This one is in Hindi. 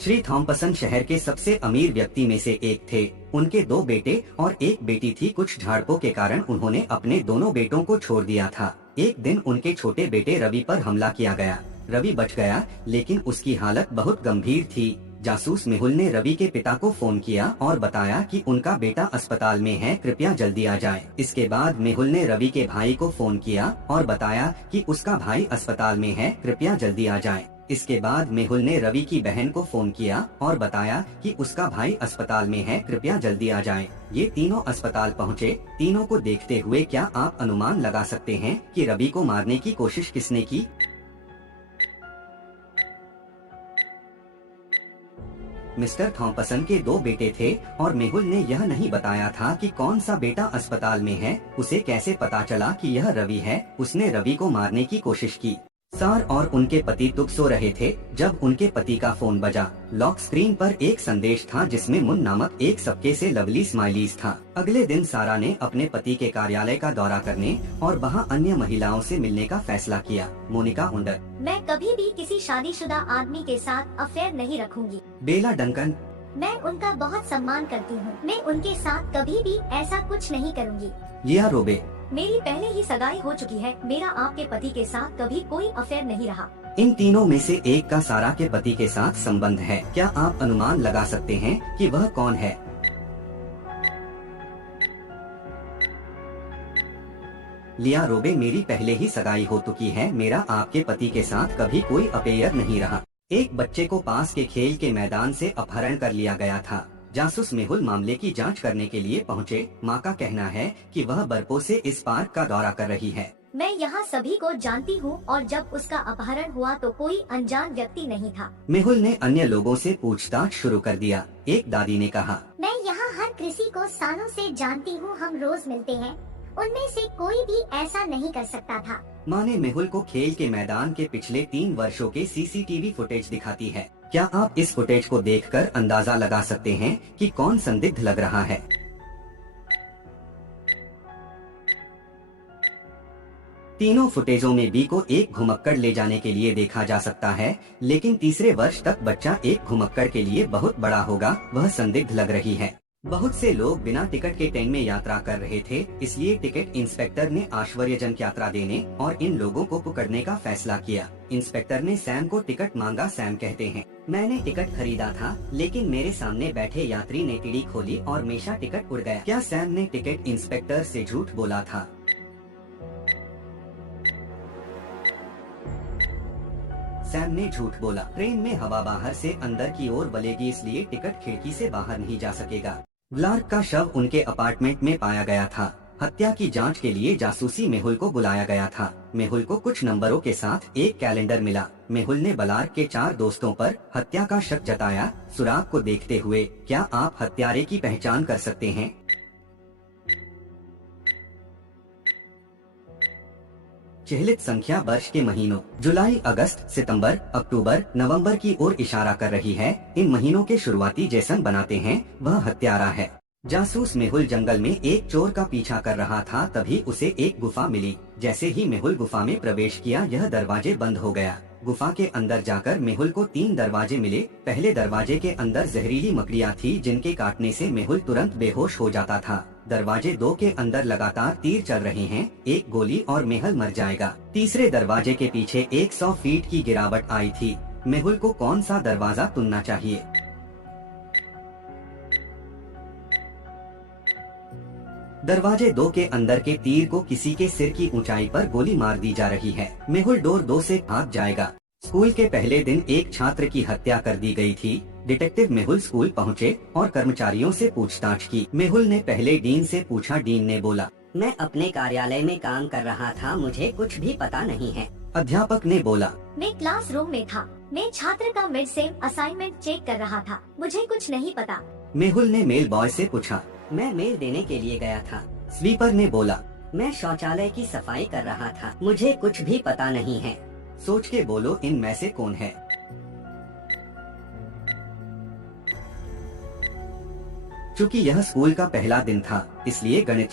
श्री थॉम्पसन शहर के सबसे अमीर व्यक्ति में से एक थे। उनके 2 बेटे और एक बेटी थी। कुछ झाड़पों के कारण उन्होंने अपने दोनों बेटों को छोड़ दिया था। एक दिन उनके छोटे बेटे रवि पर हमला किया गया। रवि बच गया, लेकिन उसकी हालत बहुत गंभीर थी। जासूस मेहुल ने रवि के पिता को फोन किया और बताया कि उनका बेटा अस्पताल में है, कृपया जल्दी आ जाए। इसके बाद मेहुल ने रवि के भाई को फोन किया और बताया कि उसका भाई अस्पताल में है, कृपया जल्दी आ जाए। इसके बाद मेहुल ने रवि की बहन को फोन किया और बताया कि उसका भाई अस्पताल में है, कृपया जल्दी आ जाएं। ये तीनों अस्पताल पहुँचे। तीनों को देखते हुए क्या आप अनुमान लगा सकते हैं कि रवि को मारने की कोशिश किसने की? मिस्टर थॉम्पसन के 2 बेटे थे और मेहुल ने यह नहीं बताया था कि कौन सा बेटा अस्पताल में है। उसे कैसे पता चला कि यह रवि है? उसने रवि को मारने की कोशिश की। सार और उनके पति तुक सो रहे थे जब उनके पति का फोन बजा। लॉक स्क्रीन पर एक संदेश था जिसमें मुन नामक एक सबके से लवली स्माइलीज था। अगले दिन सारा ने अपने पति के कार्यालय का दौरा करने और वहां अन्य महिलाओं से मिलने का फैसला किया। मोनिका उंडर, मैं कभी भी किसी शादीशुदा आदमी के साथ अफेयर नहीं रखूंगी। बेला डंकन, मैं उनका बहुत सम्मान करती हूँ। मैं उनके साथ कभी भी ऐसा कुछ नहीं करूँगी। लिया रोबे, मेरी पहले ही सगाई हो चुकी है। मेरा आपके पति के साथ कभी कोई अफेयर नहीं रहा। इन तीनों में से एक का सारा के पति के साथ संबंध है। क्या आप अनुमान लगा सकते हैं कि वह कौन है? लिया रोबे, मेरी पहले ही सगाई हो चुकी है। मेरा आपके पति के साथ कभी कोई अफेयर नहीं रहा। एक बच्चे को पास के खेल के मैदान से अपहरण कर लिया गया था। जासूस मेहुल मामले की जांच करने के लिए पहुंचे। मां का कहना है कि वह बरपों से इस पार्क का दौरा कर रही है। मैं यहाँ सभी को जानती हूँ और जब उसका अपहरण हुआ तो कोई अनजान व्यक्ति नहीं था। मेहुल ने अन्य लोगों से पूछताछ शुरू कर दिया। एक दादी ने कहा, मैं यहाँ हर किसी को सालों से जानती हूँ। हम रोज मिलते हैं। उनमें से कोई भी ऐसा नहीं कर सकता था। मां ने मेहुल को खेल के मैदान के पिछले 3 वर्षों के सीसीटीवी फुटेज दिखाती है। क्या आप इस फुटेज को देखकर अंदाजा लगा सकते हैं कि कौन संदिग्ध लग रहा है? तीनों फुटेजों में बी को एक घुमक्कड़ ले जाने के लिए देखा जा सकता है, लेकिन तीसरे वर्ष तक बच्चा एक घुमक्कड़ के लिए बहुत बड़ा होगा। वह संदिग्ध लग रही है। बहुत से लोग बिना टिकट के ट्रेन में यात्रा कर रहे थे, इसलिए टिकट इंस्पेक्टर ने आश्चर्यजनक यात्रा देने और इन लोगों को पकड़ने का फैसला किया। इंस्पेक्टर ने सैम को टिकट मांगा। सैम कहते हैं, मैंने टिकट खरीदा था, लेकिन मेरे सामने बैठे यात्री ने टिड़ी खोली और मेरा टिकट उड़ गया। क्या सैम ने टिकट इंस्पेक्टर से झूठ बोला था? सैम ने झूठ बोला। ट्रेन में हवा बाहर से अंदर की ओर बलेगी, इसलिए टिकट खिड़की से बाहर नहीं जा सकेगा। ग्लार्क का शव उनके अपार्टमेंट में पाया गया था। हत्या की जांच के लिए जासूसी मेहुल को बुलाया गया था। मेहुल को कुछ नंबरों के साथ एक कैलेंडर मिला। मेहुल ने बलार्क के 4 दोस्तों पर हत्या का शक जताया। सुराग को देखते हुए क्या आप हत्यारे की पहचान कर सकते हैं? चेहलित संख्या वर्ष के महीनों जुलाई, अगस्त, सितंबर, अक्टूबर, नवंबर की ओर इशारा कर रही है। इन महीनों के शुरुआती जैसन बनाते हैं वह हत्यारा है। जासूस मेहुल जंगल में एक चोर का पीछा कर रहा था, तभी उसे एक गुफा मिली। जैसे ही मेहुल गुफा में प्रवेश किया, यह दरवाजे बंद हो गया। गुफा के अंदर जाकर मेहुल को 3 दरवाजे मिले। पहले दरवाजे के अंदर जहरीली मकड़ियाँ थी, जिनके काटने से मेहुल तुरंत बेहोश हो जाता था। दरवाजे 2 के अंदर लगातार तीर चल रहे हैं। एक गोली और मेहुल मर जाएगा। तीसरे दरवाजे के पीछे 100 फीट की गिरावट आई थी। मेहुल को कौन सा दरवाजा चुनना चाहिए? दरवाजे 2 के अंदर के तीर को किसी के सिर की ऊंचाई पर गोली मार दी जा रही है। मेहुल डोर 2 से भाग जाएगा। स्कूल के पहले दिन एक छात्र की हत्या कर दी गई थी। डिटेक्टिव मेहुल स्कूल पहुंचे और कर्मचारियों से पूछताछ की। मेहुल ने पहले डीन से पूछा। डीन ने बोला, मैं अपने कार्यालय में काम कर रहा था, मुझे कुछ भी पता नहीं है। अध्यापक ने बोला, मैं क्लासरूम में था। मैं छात्र का मिड सेम असाइनमेंट चेक कर रहा था। मुझे कुछ नहीं पता। मेहुल ने मेल बॉय से पूछा। मैं मेल देने के लिए गया था। स्वीपर ने बोला, मैं शौचालय की सफाई कर रहा था। मुझे कुछ भी पता नहीं है। सोच के बोलो, इनमें से कौन है? चूँकि यह स्कूल का पहला दिन था, इसलिए गणित